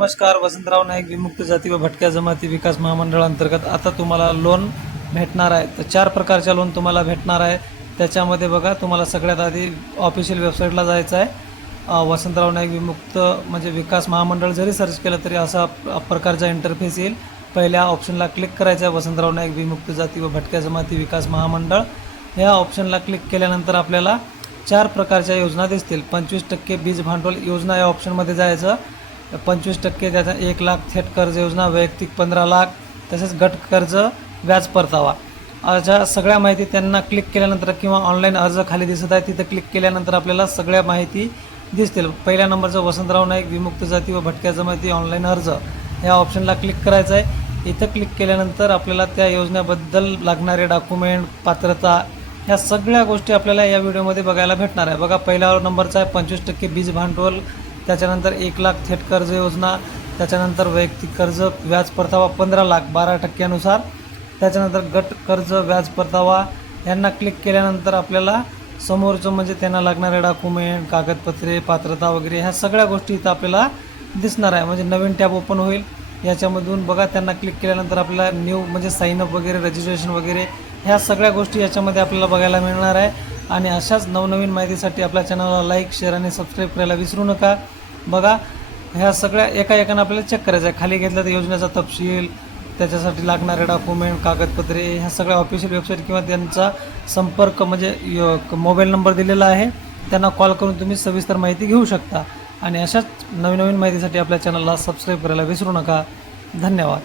नमस्कार, वसंतराव नाईक विमुक्त जाती व भटक्या जमाती विकास महामंडळ अंतर्गत आता तुम्हाला लोन भेटणार आहे। तर 4 प्रकारच्या लोन तुम्हाला भेटणार आहे। त्याच्यामध्ये बघा, तुम्हाला सगळ्यात आधी ऑफिशियल वेबसाईटला जायचं आहे। वसंतराव नाईक विमुक्त म्हणजे विकास महामंडळ जरी सर्च केलं तरी असा प्रकारचा इंटरफेस येईल। पहिल्या ऑप्शनला क्लिक करायचं आहे, वसंतराव नाईक विमुक्त जाती व भटक्या जमाती विकास महामंडळ। या ऑप्शनला क्लिक केल्यानंतर आपल्याला 4 प्रकारच्या योजना दिसतील। 25% बीज भांडवल योजना या ऑप्शनमध्ये जायचं। 25% त्याचा 1 लाख थेट कर्ज योजना, वैयक्तिक 15 लाख, तसेच गट कर्ज व्याज परतावा अशा सगळ्या माहिती त्यांना क्लिक केल्यानंतर किंवा ऑनलाईन अर्ज खाली दिसत आहे तिथं क्लिक केल्यानंतर आपल्याला सगळ्या माहिती दिसतील। पहिल्या नंबरचं वसंतराव नाईक विमुक्त जाती व भटक्या जमाती ऑनलाईन अर्ज या ऑप्शनला क्लिक करायचं आहे। इथं क्लिक केल्यानंतर आपल्याला त्या योजनेबद्दल लागणारे डॉक्युमेंट, पात्रता ह्या सगळ्या गोष्टी आपल्याला या व्हिडिओमध्ये बघायला भेटणार आहे। बघा, पहिल्या नंबरचा आहे 25% बीज भांडवल, त्याच्यानंतर 1 लाख थेट कर्ज योजना, त्याच्यानंतर वैयक्तिक कर्ज व्याज परतावा 15 लाख 12% त्याच्यानंतर गट कर्ज व्याज परतावा यांना क्लिक केल्यानंतर आपल्याला समोरचं म्हणजे त्यांना लागणारे डॉक्युमेंट, कागदपत्रे, पात्रता वगैरे ह्या सगळ्या गोष्टी इथं आपल्याला दिसणार आहे। म्हणजे नवीन टॅब ओपन होईल। याच्यामधून बघा, त्यांना क्लिक केल्यानंतर आपल्याला न्यू म्हणजे साईनअप वगैरे, रजिस्ट्रेशन वगैरे ह्या सगळ्या गोष्टी याच्यामध्ये आपल्याला बघायला मिळणार आहे। आणि अशाच नवनवीन माहितीसाठी आपल्या चॅनलला लाईक, शेअर आणि सबस्क्राईब करायला विसरू नका। बघा, ह्या सगळ्या एका एकानं आपल्याला चेक करायचं आहे। खाली घेतलं तर योजनेचा तपशील, त्याच्यासाठी लागणारे डॉक्युमेंट, कागदपत्रे ह्या सगळ्या ऑफिशियल वेबसाईट किंवा त्यांचा संपर्क म्हणजे मोबाईल नंबर दिलेला आहे, त्यांना कॉल करून तुम्ही सविस्तर माहिती घेऊ शकता। आणि अशाच नवीन माहितीसाठी आपल्या चॅनलला सबस्क्राईब करायला विसरू नका। धन्यवाद।